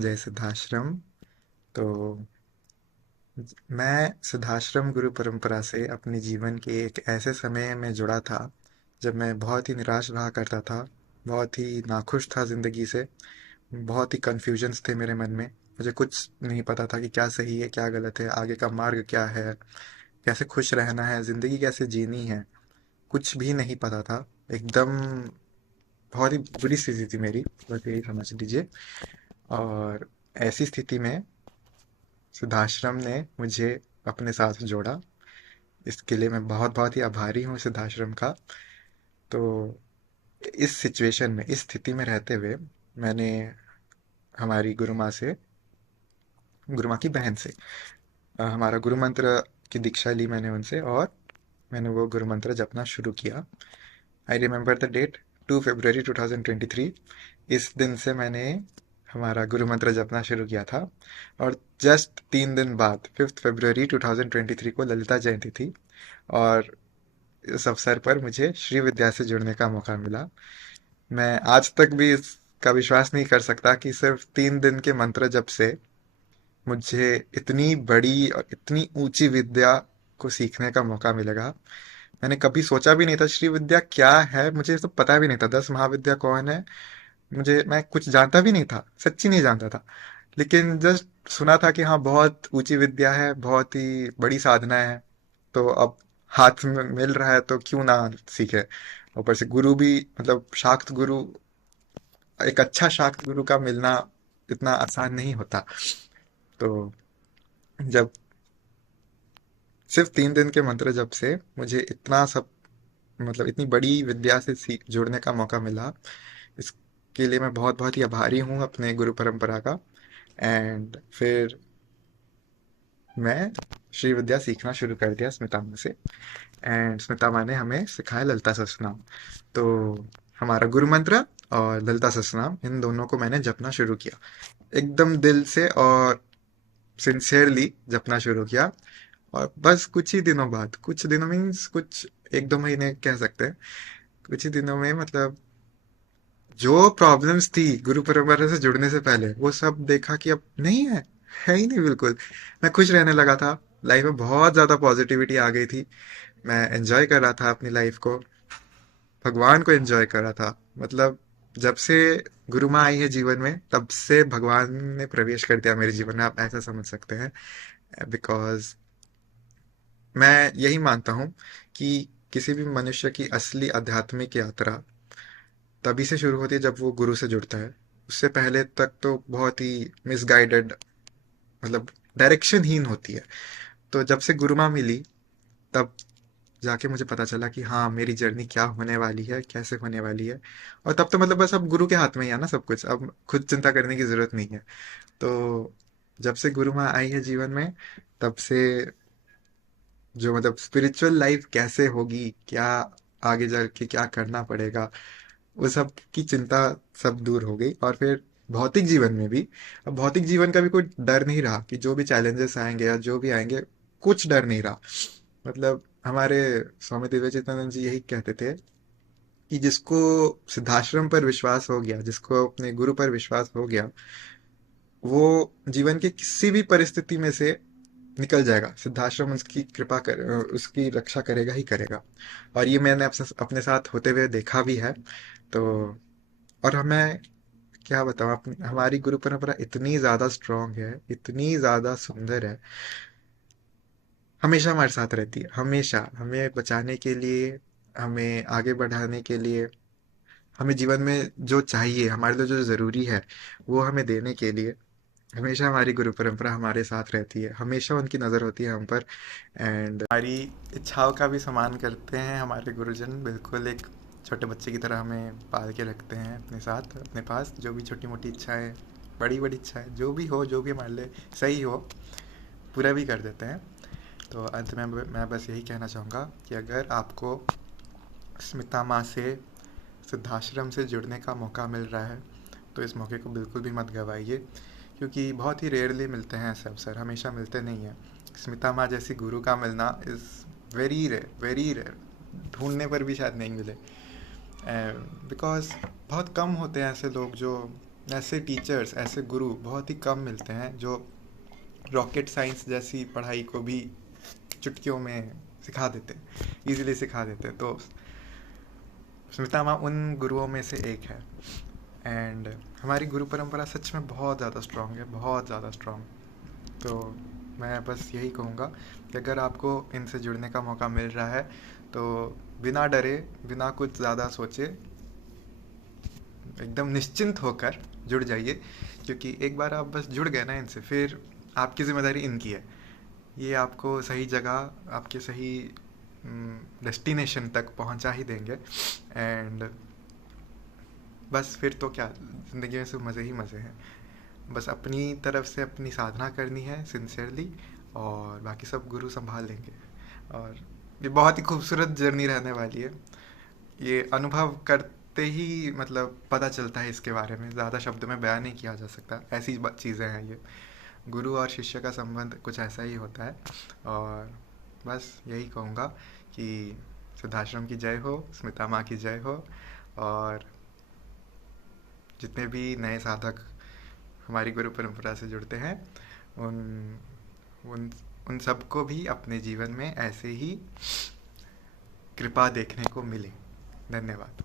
जय सिद्धाश्रम। तो मैं सिद्धाश्रम गुरु परंपरा से अपने जीवन के एक ऐसे समय में जुड़ा था जब मैं बहुत ही निराश रहा करता था, बहुत ही नाखुश था ज़िंदगी से। बहुत ही कन्फ्यूजन्स थे मेरे मन में। मुझे कुछ नहीं पता था कि क्या सही है क्या गलत है, आगे का मार्ग क्या है, कैसे खुश रहना है, ज़िंदगी कैसे जीनी है। कुछ भी नहीं पता था एकदम। बहुत ही बुरी स्थिति थी मेरी, बस यही समझ लीजिए। और ऐसी स्थिति में सिद्धाश्रम ने मुझे अपने साथ जोड़ा। इसके लिए मैं बहुत बहुत ही आभारी हूँ सिद्धाश्रम का। तो इस सिचुएशन में, इस स्थिति में रहते हुए, मैंने हमारी गुरु माँ से, गुरु माँ की बहन से हमारा गुरु मंत्र की दीक्षा ली मैंने उनसे, और मैंने वो गुरु मंत्र जपना शुरू किया। आई रिमेंबर द डेट, 2 फरवरी 2023। इस दिन से मैंने हमारा गुरु मंत्र जपना शुरू किया था। और जस्ट 3 दिन बाद, 5 फरवरी 2023 को ललिता जयंती थी। और इस अवसर पर मुझे श्री विद्या से जुड़ने का मौका मिला। मैं आज तक भी इसका विश्वास नहीं कर सकता कि सिर्फ 3 दिन के मंत्र जप से मुझे इतनी बड़ी और इतनी ऊंची विद्या को सीखने का मौका मिलेगा। मैंने कभी सोचा भी नहीं था श्री विद्या क्या है, मुझे तो पता भी नहीं था 10 महाविद्या कौन है। मैं कुछ जानता भी नहीं था, सच्ची नहीं जानता था। लेकिन जस्ट सुना था कि हाँ बहुत ऊंची विद्या है, बहुत ही बड़ी साधना है। तो अब हाथ में मिल रहा है तो क्यों ना सीखे। ऊपर से गुरु भी, मतलब शाक्त गुरु, एक अच्छा शाक्त गुरु का मिलना इतना आसान नहीं होता। तो जब सिर्फ 3 दिन के मंत्र जप से मुझे इतना सब, मतलब इतनी बड़ी विद्या से जुड़ने का मौका मिला, इसके लिए मैं बहुत बहुत ही आभारी हूँ अपने गुरु परंपरा का। एंड फिर मैं श्री विद्या सीखना शुरू कर दिया स्मिता माँ से। एंड स्मिता माँ ने हमें सिखाया ललिता सहस्त्रनाम। तो हमारा गुरु मंत्र और ललिता सहस्त्रनाम, इन दोनों को मैंने जपना शुरू किया एकदम दिल से और सिंसियरली जपना शुरू किया। और बस कुछ ही दिनों बाद, कुछ दिनों मीन्स कुछ 1-2 महीने कह सकते हैं, कुछ ही दिनों में, मतलब जो प्रॉब्लम्स थी गुरु परंपरा से जुड़ने से पहले, वो सब देखा कि अब नहीं है, है ही नहीं बिल्कुल। मैं खुश रहने लगा था। लाइफ में बहुत ज्यादा पॉजिटिविटी आ गई थी। मैं एंजॉय कर रहा था अपनी लाइफ को, भगवान को एंजॉय कर रहा था। मतलब जब से गुरु माँ आई है जीवन में, तब से भगवान ने प्रवेश कर दिया मेरे जीवन में, आप ऐसा समझ सकते हैं। बिकॉज मैं यही मानता हूँ कि किसी भी मनुष्य की असली आध्यात्मिक यात्रा तभी से शुरू होती है जब वो गुरु से जुड़ता है। उससे पहले तक तो बहुत ही मिसगाइडेड, मतलब डायरेक्शनहीन होती है। तो जब से गुरु माँ मिली, तब जाके मुझे पता चला कि हाँ मेरी जर्नी क्या होने वाली है, कैसे होने वाली है। और तब तो मतलब बस अब गुरु के हाथ में ही है ना सब कुछ, अब खुद चिंता करने की जरूरत नहीं है। तो जब से गुरु माँ आई है जीवन में, तब से जो, मतलब स्पिरिचुअल लाइफ कैसे होगी, क्या आगे जाके क्या करना पड़ेगा, वो सब की चिंता सब दूर हो गई। और फिर भौतिक जीवन में भी, अब भौतिक जीवन का भी कोई डर नहीं रहा कि जो भी चैलेंजेस आएंगे या जो भी आएंगे, कुछ डर नहीं रहा। मतलब हमारे स्वामी दिव्यचेतन जी यही कहते थे कि जिसको सिद्धाश्रम पर विश्वास हो गया, जिसको अपने गुरु पर विश्वास हो गया, वो जीवन के किसी भी परिस्थिति में से निकल जाएगा। सिद्धाश्रम उसकी कृपा कर, उसकी रक्षा करेगा ही करेगा। और ये मैंने अपने साथ होते हुए देखा भी है। तो और हमें क्या बताऊं, हमारी गुरु परंपरा इतनी ज्यादा स्ट्रांग है, इतनी ज्यादा सुंदर है, हमेशा हमारे साथ रहती है, हमेशा हमें बचाने के लिए, हमें आगे बढ़ाने के लिए, हमें जीवन में जो चाहिए, हमारे लिए जो जरूरी है, वो हमें देने के लिए हमेशा हमारी गुरु परंपरा हमारे साथ रहती है। हमेशा उनकी नज़र होती है हम पर। एंड हमारी इच्छाओं का भी सम्मान करते हैं हमारे गुरुजन, बिल्कुल एक छोटे बच्चे की तरह हमें पाल के रखते हैं अपने साथ, अपने पास। जो भी छोटी मोटी इच्छाएं, बड़ी बड़ी इच्छाएं, जो भी हो, जो भी हमारे लिए सही हो, पूरा भी कर देते हैं। तो अंत में मैं बस यही कहना चाहूँगा कि अगर आपको स्मिता माँ से, सिद्धाश्रम से जुड़ने का मौका मिल रहा है, तो इस मौके को बिल्कुल भी मत गवाइए। क्योंकि बहुत ही रेयरली मिलते हैं ऐसे अवसर, हमेशा मिलते नहीं हैं। स्मिता माँ जैसी गुरु का मिलना is very rare, very rare. ढूंढने पर भी शायद नहीं मिले। बिकॉज बहुत कम होते हैं ऐसे लोग जो ऐसे टीचर्स, ऐसे गुरु बहुत ही कम मिलते हैं जो रॉकेट साइंस जैसी पढ़ाई को भी चुटकियों में सिखा देते, इजीली सिखा देते। तो स्मिता माँ उन गुरुओं में से एक है। एंड हमारी गुरु परंपरा सच में बहुत ज़्यादा स्ट्रांग है, बहुत ज़्यादा स्ट्रांग। तो मैं बस यही कहूँगा कि अगर आपको इनसे जुड़ने का मौका मिल रहा है तो बिना डरे, बिना कुछ ज़्यादा सोचे, एकदम निश्चिंत होकर जुड़ जाइए। क्योंकि एक बार आप बस जुड़ गए ना इनसे, फिर आपकी ज़िम्मेदारी इनकी है। ये आपको सही जगह, आपके सही डेस्टिनेशन तक पहुंचा ही देंगे। एंड बस फिर तो क्या, ज़िंदगी में सिर्फ मज़े ही मज़े हैं। बस अपनी तरफ से अपनी साधना करनी है सिंसियरली, और बाकी सब गुरु संभाल लेंगे। और ये बहुत ही खूबसूरत जर्नी रहने वाली है। ये अनुभव करते ही मतलब पता चलता है इसके बारे में, ज़्यादा शब्द में बयान नहीं किया जा सकता, ऐसी चीज़ें हैं ये। गुरु और शिष्य का संबंध कुछ ऐसा ही होता है। और बस यही कहूँगा कि सिद्धाश्रम की जय हो, स्मिता माँ की जय हो। और जितने भी नए साधक हमारी गुरु परंपरा से जुड़ते हैं, उन उन उन सबको भी अपने जीवन में ऐसे ही कृपा देखने को मिले। धन्यवाद।